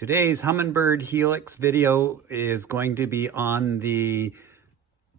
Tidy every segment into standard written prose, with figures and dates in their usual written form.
Today's Humminbird Helix video is going to be on the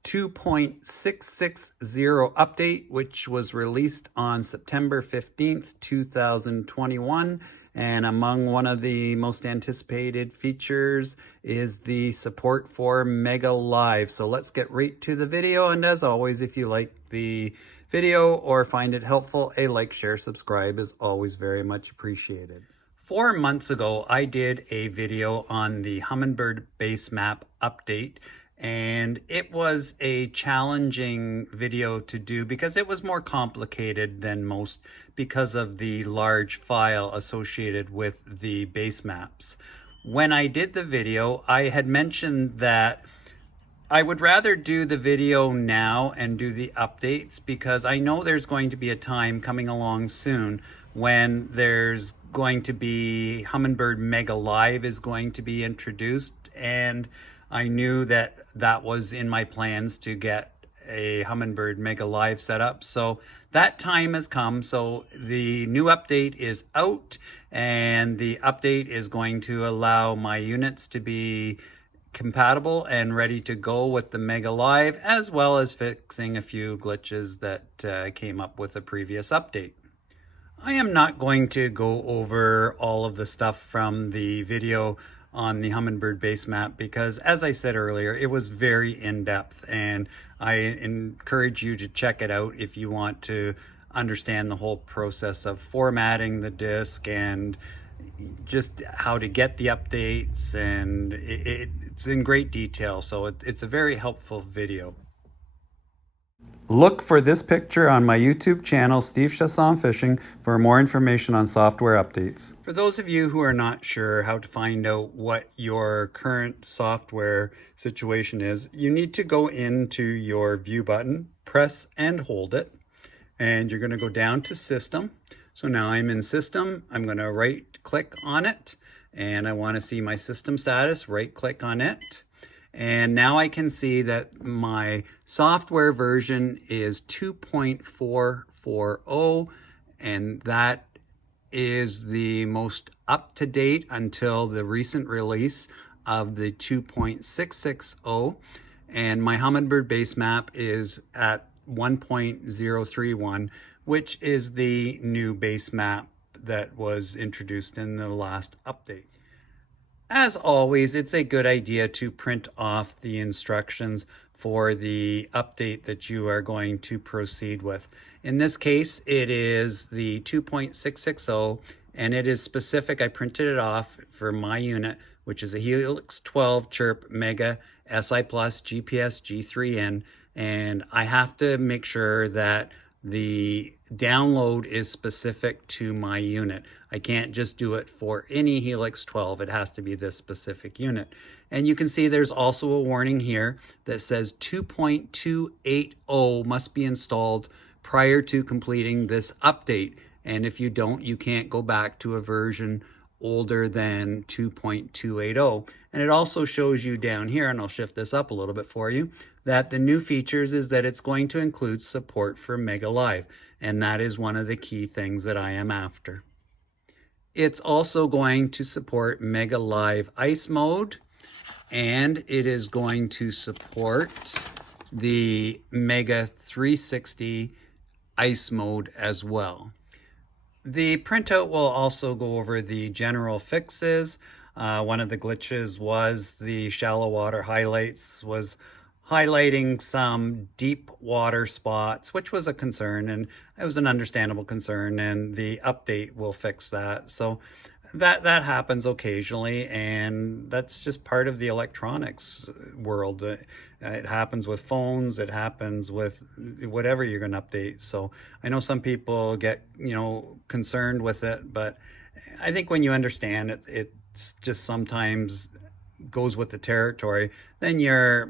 2.660 update, which was released on September 15th, 2021. And among one of the most anticipated features is the support for MegaLive. So let's get right to the video. And as always, if you like the video or find it helpful, a like, share, subscribe is always very much appreciated. 4 months ago, I did a video on the Humminbird Basemap update, and it was a challenging video to do because it was more complicated than most because of the large file associated with the basemaps. When I did the video, I had mentioned that I would rather do the video now and do the updates because I know there's going to be a time coming along soon when there's going to be Humminbird MegaLive is going to be introduced, and I knew that that was in my plans to get a Humminbird MegaLive set up. So that time has come. So the new update is out, and the update is going to allow my units to be compatible and ready to go with the MegaLive, as well as fixing a few glitches that came up with the previous update. I am not going to go over all of the stuff from the video on the Humminbird Basemap because, as I said earlier, it was very in-depth, and I encourage you to check it out if you want to understand the whole process of formatting the disk and just how to get the updates, and it's in great detail, so it's a very helpful video. Look for this picture on my YouTube channel, Steve Chasson Fishing, for more information on software updates. For those of you who are not sure how to find out what your current software situation is, you need to go into your View button, press and hold it, and you're going to go down to System. So now I'm in System. I'm going to right-click on it, and I want to see my system status. Right-click on it. And now I can see that my software version is 2.440, and that is the most up-to-date until the recent release of the 2.660, and my Humminbird Basemap is at 1.031, which is the new basemap that was introduced in the last update. As always, it's a good idea to print off the instructions for the update that you are going to proceed with. In this case, it is the 2.660, and it is specific. I printed it off for my unit, which is a Helix 12 Chirp Mega SI Plus GPS G3N, and I have to make sure that the download is specific to my unit. I can't just do it for any Helix 12. It has to be this specific unit. And you can see there's also a warning here that says 2.280 must be installed prior to completing this update. And if you don't, you can't go back to a version older than 2.280. And it also shows you down here, and I'll shift this up a little bit for you, that the new features is that it's going to include support for MegaLive, and that is one of the key things that I am after. It's also going to support MegaLive Ice Mode, and it is going to support the Mega 360 Ice Mode as well. The printout will also go over the general fixes. One of the glitches was the shallow water highlights was highlighting some deep water spots, which was a concern, and it was an understandable concern, and the update will fix that. So that happens occasionally, and that's just part of the electronics world. It happens with phones, it happens with whatever you're going to update. So I know some people get, concerned with it, but I think when you understand it, it's just sometimes goes with the territory, then you're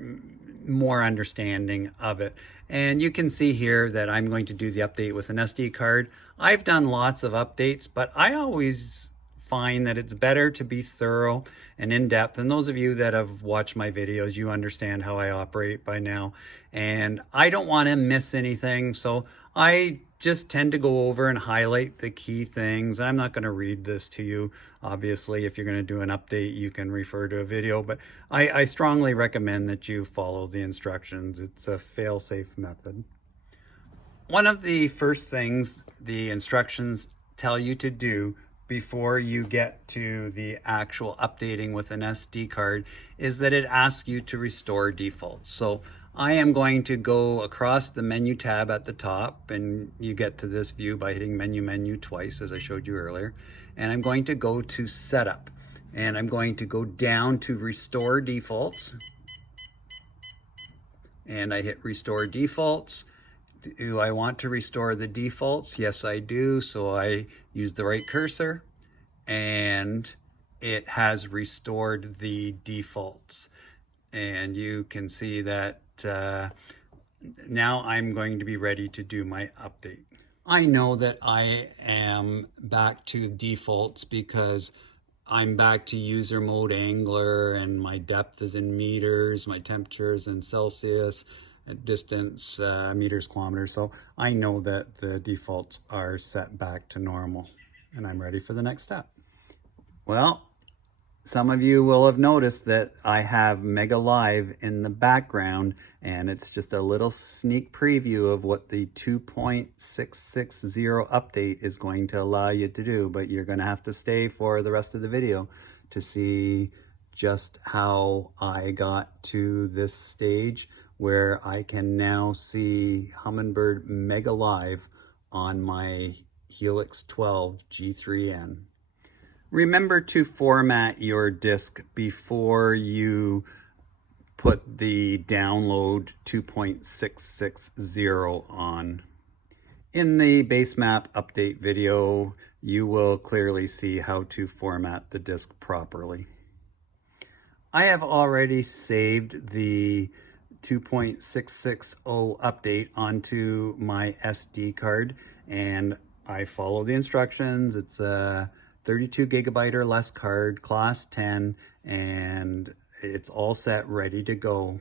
more understanding of it. And you can see here that I'm going to do the update with an SD card. I've done lots of updates, but I always find that it's better to be thorough and in-depth. And those of you that have watched my videos, you understand how I operate by now. And I don't want to miss anything, so I just tend to go over and highlight the key things. I'm not going to read this to you. Obviously, if you're going to do an update, you can refer to a video, but I strongly recommend that you follow the instructions. It's a fail-safe method. One of the first things the instructions tell you to do before you get to the actual updating with an SD card is that it asks you to restore defaults. So I am going to go across the menu tab at the top, and you get to this view by hitting menu twice, as I showed you earlier. And I'm going to go to setup, and I'm going to go down to restore defaults. And I hit restore defaults. Do I want to restore the defaults? Yes, I do. So I use the right cursor and it has restored the defaults. And you can see that now I'm going to be ready to do my update. I know that I am back to defaults because I'm back to user mode angler, and my depth is in meters, my temperature is in Celsius, distance meters, kilometers. So I know that the defaults are set back to normal, and I'm ready for the next step. Well, some of you will have noticed that I have MegaLive in the background, and it's just a little sneak preview of what the 2.660 update is going to allow you to do, but you're going to have to stay for the rest of the video to see just how I got to this stage where I can now see Humminbird MegaLive on my Helix 12 G3N. Remember to format your disk before you put the download 2.660 on. In the Basemap update video, you will clearly see how to format the disk properly. I have already saved the 2.660 update onto my SD card, and I follow the instructions. It's a 32 gigabyte or less card, class 10, and it's all set, ready to go.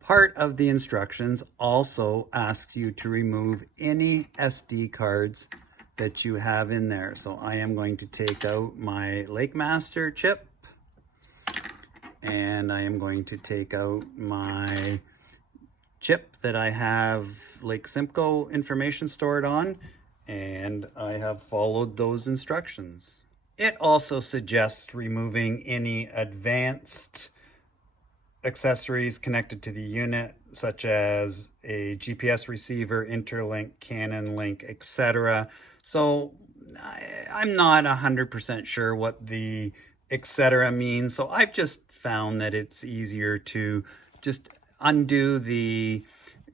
Part of the instructions also asks you to remove any SD cards that you have in there. So I am going to take out my LakeMaster chip, and I am going to take out my chip that I have Lake Simcoe information stored on, and I have followed those instructions. It also suggests removing any advanced accessories connected to the unit, such as a GPS receiver, interlink, Canon link, etc. So I'm not 100% sure what the etc. means, so I've just found that it's easier to just undo the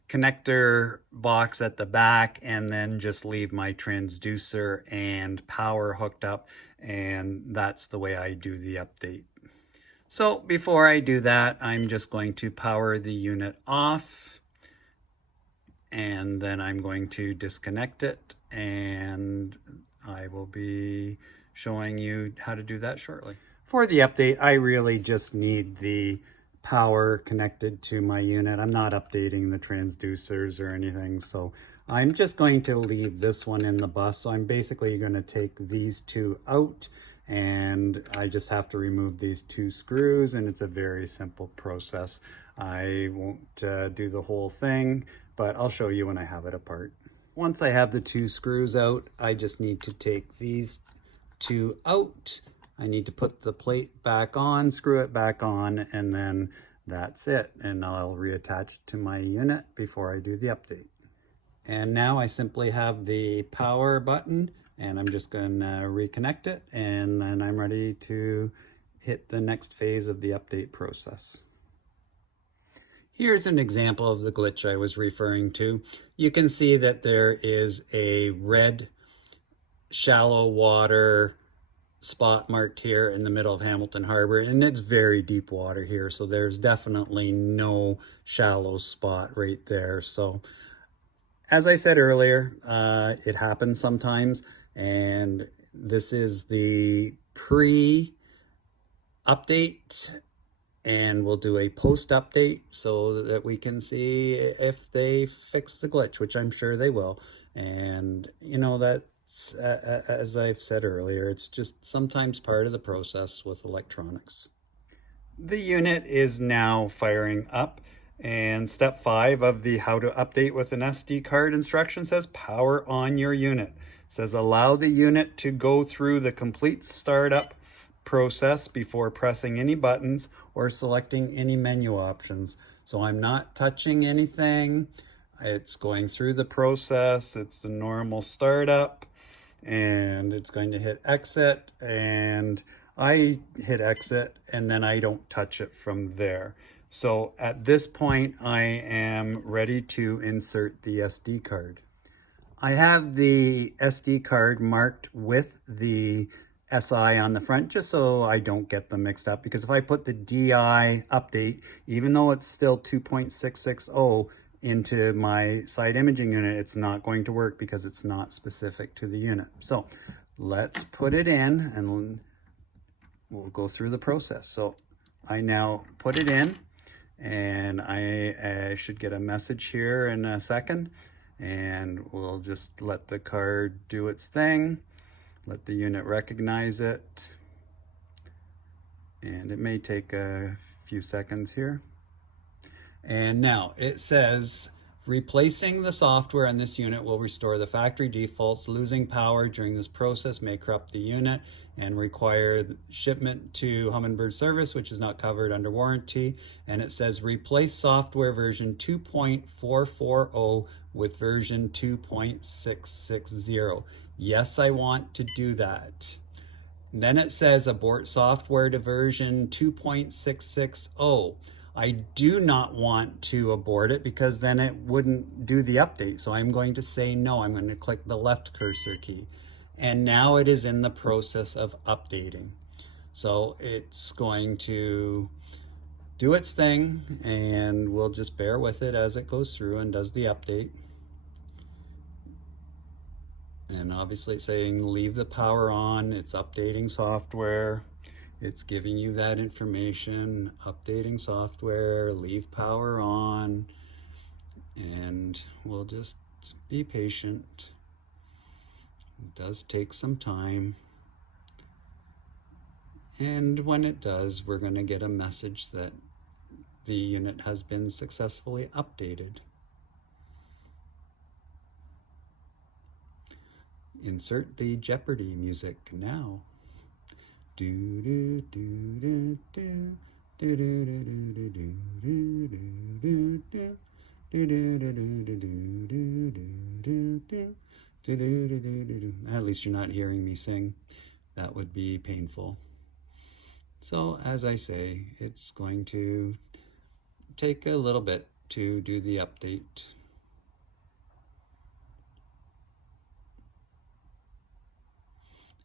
connector box at the back and then just leave my transducer and power hooked up, and that's the way I do the update. So before I do that, I'm just going to power the unit off, and then I'm going to disconnect it, and I will be showing you how to do that shortly. For the update, I really just need the power connected to my unit. I'm not updating the transducers or anything, so I'm just going to leave this one in the bus. So I'm basically going to take these two out, and I just have to remove these two screws, and it's a very simple process. I won't do the whole thing, but I'll show you when I have it apart. Once I have the two screws out, I just need to take these two out. I need to put the plate back on, screw it back on, and then that's it. And I'll reattach it to my unit before I do the update. And now I simply have the power button, and I'm just going to reconnect it, and then I'm ready to hit the next phase of the update process. Here's an example of the glitch I was referring to. You can see that there is a red shallow water spot marked here in the middle of Hamilton Harbor, and it's very deep water here, so there's definitely no shallow spot right there. So as I said earlier, it happens sometimes, and this is the pre-update, and we'll do a post-update so that we can see if they fix the glitch, which I'm sure they will. And you know, that's as I've said earlier, it's just sometimes part of the process with electronics. The unit is now firing up, and step 5 of the how to update with an SD card instruction says power on your unit. It says allow the unit to go through the complete startup process before pressing any buttons or selecting any menu options. So I'm not touching anything. It's going through the process. It's the normal startup, and it's going to hit exit, and I hit exit, and then I don't touch it from there. So at this point, I am ready to insert the SD card. I have the SD card marked with the SI on the front just so I don't get them mixed up, because if I put the DI update, even though it's still 2.660 into my side imaging unit, it's not going to work because it's not specific to the unit. So let's put it in and we'll go through the process. So I now put it in, and I should get a message here in a second, and we'll just let the card do its thing, let the unit recognize it, and it may take a few seconds here. And now it says replacing the software on this unit will restore the factory defaults. Losing power during this process may corrupt the unit and require shipment to Humminbird service, which is not covered under warranty. And it says replace software version 2.440 with version 2.660. Yes, I want to do that. Then it says abort software to version 2.660. I do not want to abort it because then it wouldn't do the update. So I'm going to say no. I'm going to click the left cursor key. And now it is in the process of updating. So it's going to do its thing, and we'll just bear with it as it goes through and does the update. And obviously it's saying leave the power on. It's updating software. It's giving you that information, updating software, leave power on, and we'll just be patient. It does take some time. And when it does, we're going to get a message that the unit has been successfully updated. Insert the Jeopardy music now. Do do do do do do do do do do do do do at least you're not hearing me sing. That would be painful. So as I say, it's going to take a little bit to do the update.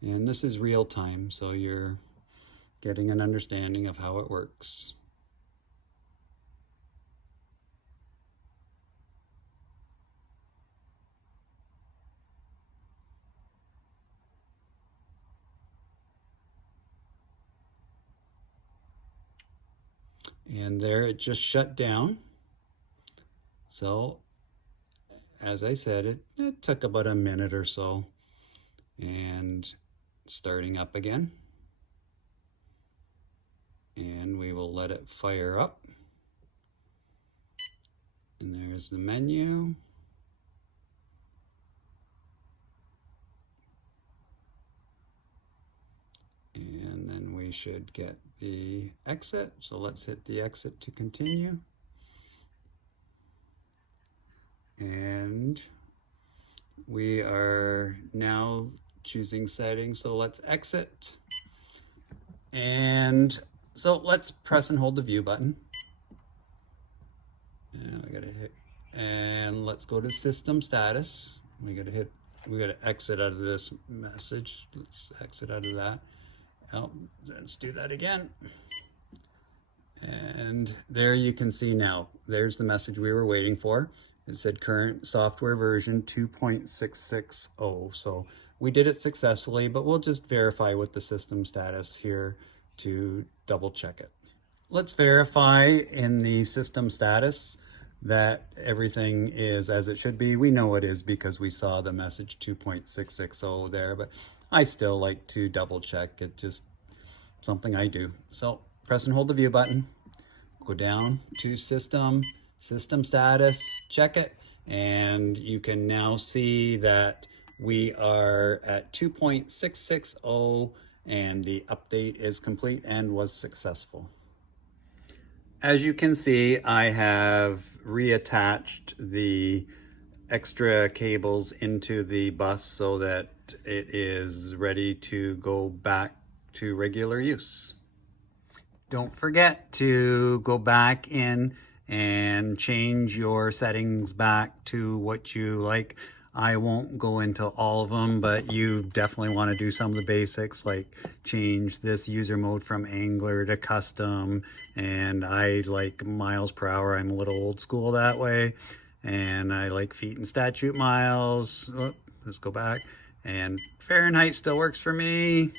And this is real time, so you're getting an understanding of how it works. And there it just shut down. So as I said, it took about a minute or so. And starting up again. And we will let it fire up. And there's the menu. And then we should get the exit. So let's hit the exit to continue. And we are now choosing settings. So let's exit. And so let's press and hold the view button. And we gotta hit, and let's go to system status. We gotta exit out of this message. Let's exit out of that. Oh, let's do that again. And there you can see now, there's the message we were waiting for. It said current software version 2.660. So we did it successfully, but we'll just verify with the system status here to double check it. Let's verify in the system status. that everything is as it should be. We know it is because we saw the message 2.660 there, but I still like to double check. It's just something I do. So press and hold the view button, go down to system status, check it, and you can now see that we are at 2.660 and the update is complete and was successful. As you can see, I have reattached the extra cables into the bus so that it is ready to go back to regular use. Don't forget to go back in and change your settings back to what you like. I won't go into all of them, but you definitely want to do some of the basics, like change this user mode from angler to custom. And I like miles per hour. I'm a little old school that way. And I like feet and statute miles. Oh, let's go back. And Fahrenheit still works for me.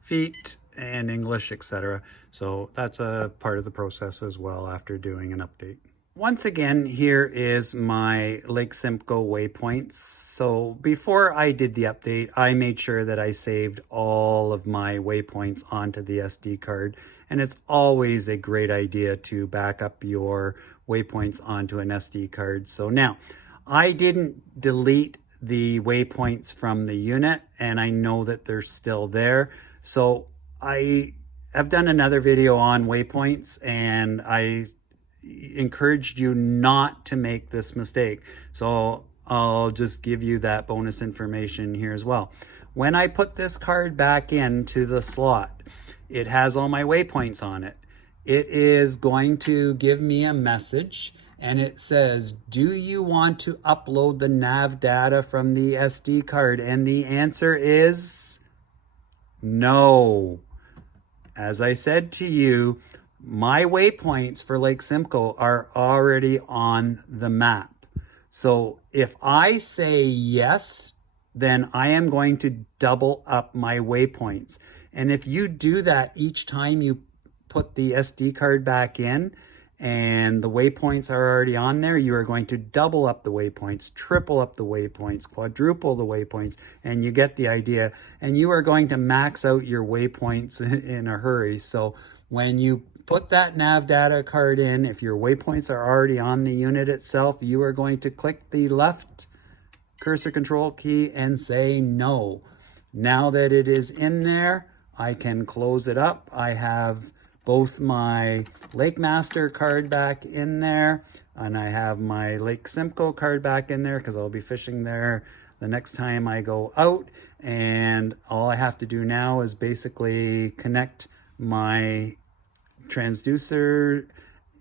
Feet and English, etc. So that's a part of the process as well after doing an update. Once again, here is my Lake Simcoe waypoints. So before I did the update, I made sure that I saved all of my waypoints onto the SD card. And it's always a great idea to back up your waypoints onto an SD card. So now, I didn't delete the waypoints from the unit, and I know that they're still there. So I have done another video on waypoints, and I encouraged you not to make this mistake. So I'll just give you that bonus information here as well. When I put this card back into the slot, it has all my waypoints on it. It is going to give me a message, and it says, do you want to upload the nav data from the SD card? And the answer is no. As I said to you, my waypoints for Lake Simcoe are already on the map. So if I say yes, then I am going to double up my waypoints. And if you do that each time you put the SD card back in and the waypoints are already on there, you are going to double up the waypoints, triple up the waypoints, quadruple the waypoints, and you get the idea. And you are going to max out your waypoints in a hurry. So when you put that nav data card in, if your waypoints are already on the unit itself, you are going to click the left cursor control key and say no. Now that it is in there, I can close it up. I have both my Lake Master card back in there, and I have my Lake Simcoe card back in there because I'll be fishing there the next time I go out. And all I have to do now is basically connect my transducer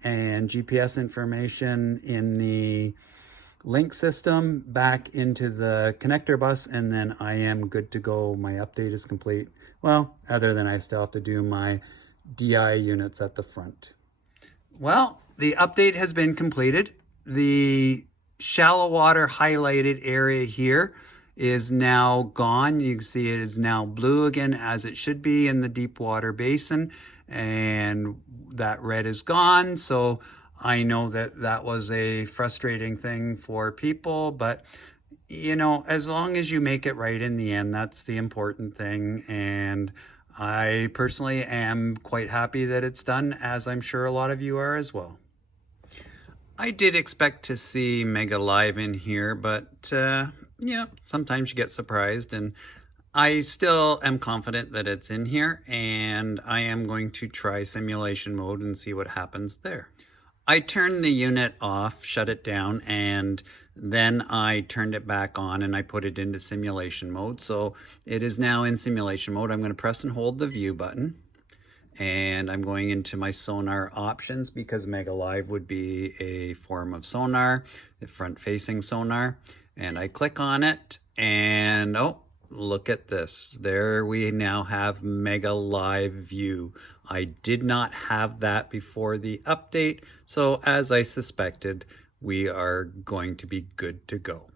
and GPS information in the link system back into the connector bus, and then I am good to go. My update is complete. Well, other than I still have to do my DI units at the front. Well, the update has been completed. The shallow water highlighted area here is now gone. You can see it is now blue again, as it should be in the deep water basin, and that red is gone. So I know that that was a frustrating thing for people, but you know, as long as you make it right in the end, that's the important thing. And I personally am quite happy that it's done, as I'm sure a lot of you are as well. I did expect to see MegaLive in here, but yeah, sometimes you get surprised, and I still am confident that it's in here, and I am going to try simulation mode and see what happens there. I turned the unit off, shut it down, and then I turned it back on and I put it into simulation mode. So it is now in simulation mode. I'm going to press and hold the view button, and I'm going into my sonar options because MegaLive would be a form of sonar, the front-facing sonar. And I click on it, and oh, look at this. There we now have MegaLive view. I did not have that before the update, so as I suspected, we are going to be good to go.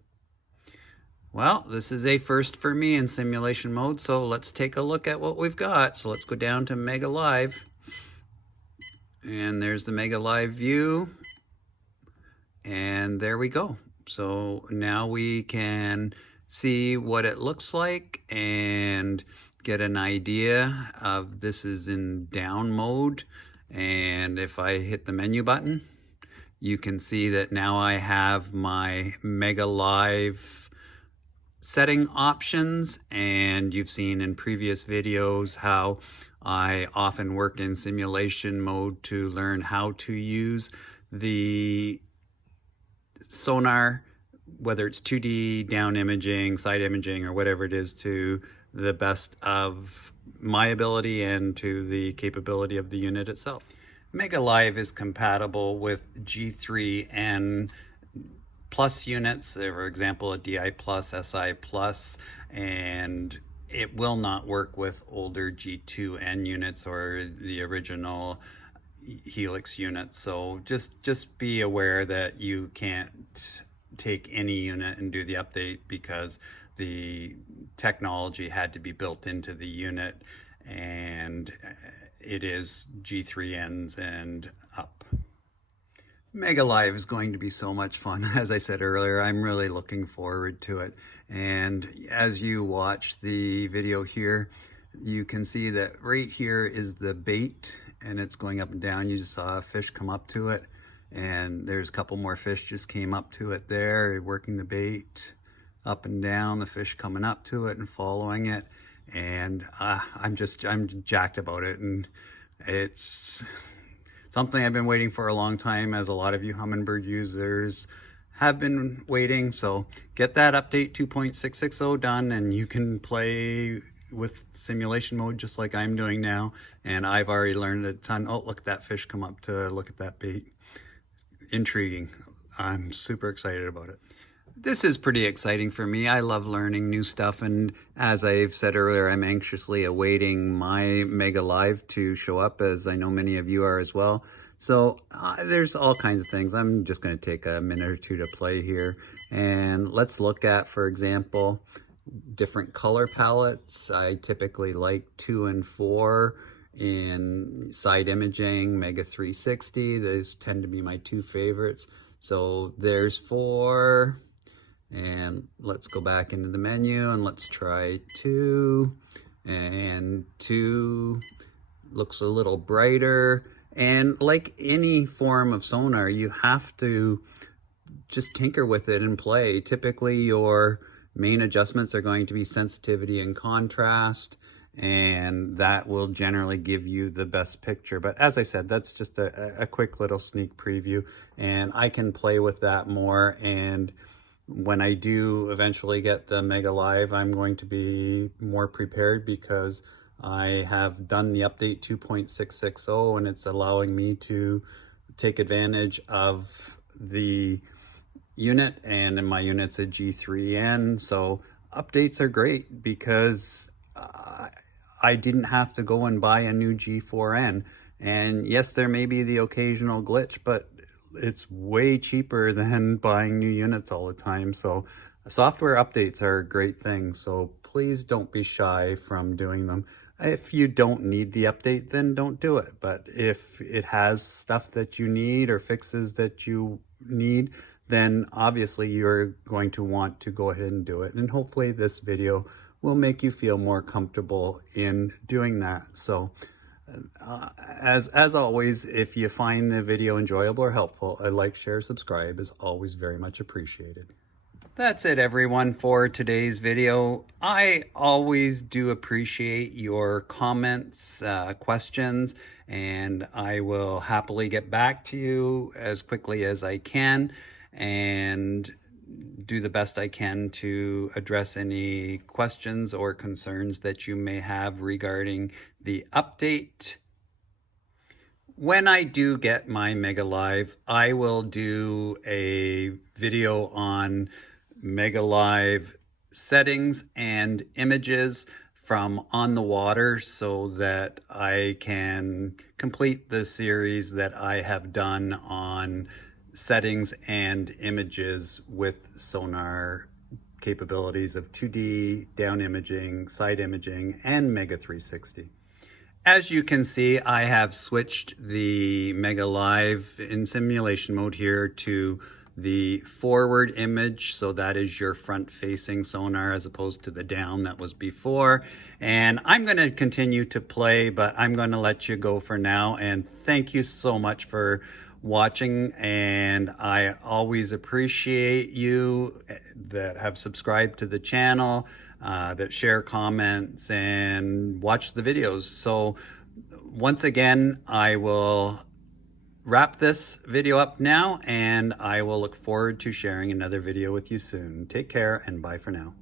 Well, this is a first for me in simulation mode, so let's take a look at what we've got. So let's go down to MegaLive, and there's the MegaLive view. And there we go. So now we can see what it looks like and get an idea of this is in down mode. And if I hit the menu button, you can see that now I have my MegaLive setting options, and you've seen in previous videos how I often work in simulation mode to learn how to use the sonar, whether it's 2D, down imaging, side imaging, or whatever it is, to the best of my ability and to the capability of the unit itself. MegaLive is compatible with G3N plus units, for example, a DI plus, SI plus, and it will not work with older G2N units or the original Helix units. So just be aware that you can't take any unit and do the update because the technology had to be built into the unit, and it is G3Ns and up. MegaLive is going to be so much fun. As I said earlier, I'm really looking forward to it. And as you watch the video here, you can see that right here is the bait, and it's going up and down. You just saw a fish come up to it, and there's a couple more fish just came up to it there, working the bait up and down, the fish coming up to it and following it. And I'm jacked about it, and it's something I've been waiting for a long time, as a lot of you Humminbird users have been waiting. So get that update 2.660 done, and you can play with simulation mode just like I'm doing now. And I've already learned a ton. Oh, look at that fish come up to look at that bait. Intriguing. I'm super excited about it. This is pretty exciting for me. I love learning new stuff, and as I've said earlier, I'm anxiously awaiting my MegaLive to show up, as I know many of you are as well. So there's all kinds of things. I'm just going to take a minute or two to play here, and let's look at, for example, different color palettes. I typically like 2 and 4 in side imaging, Mega 360. Those tend to be my two favorites. So there's 4. And let's go back into the menu and let's try 2. And 2 looks a little brighter. And like any form of sonar, you have to just tinker with it and play. Typically your main adjustments are going to be sensitivity and contrast, and that will generally give you the best picture. But as I said, that's just a quick little sneak preview, and I can play with that more. And when I do eventually get the MegaLive, I'm going to be more prepared because I have done the update 2.660, and it's allowing me to take advantage of the unit, and in my unit's a G3N. So updates are great because I didn't have to go and buy a new G4N. And yes, there may be the occasional glitch, but it's way cheaper than buying new units all the time. So software updates are a great thing. So please don't be shy from doing them. If you don't need the update, then don't do it. But if it has stuff that you need or fixes that you need, then obviously you're going to want to go ahead and do it. And hopefully this video will make you feel more comfortable in doing that. So as always, if you find the video enjoyable or helpful, a like, share, subscribe is always very much appreciated. That's it, everyone, for today's video. I always do appreciate your comments, questions, and I will happily get back to you as quickly as I can and do the best I can to address any questions or concerns that you may have regarding the update. When I do get my MegaLive, I will do a video on MegaLive settings and images from on the water so that I can complete the series that I have done on settings and images with sonar capabilities of 2D, down imaging, side imaging, and Mega 360. As you can see, I have switched the MegaLive in simulation mode here to the forward image, so that is your front facing sonar as opposed to the down that was before. And I'm going to continue to play, but I'm going to let you go for now. And thank you so much for watching, and I always appreciate you that have subscribed to the channel, that share comments and watch the videos. So once again, I will wrap this video up now, and I will look forward to sharing another video with you soon. Take care and bye for now.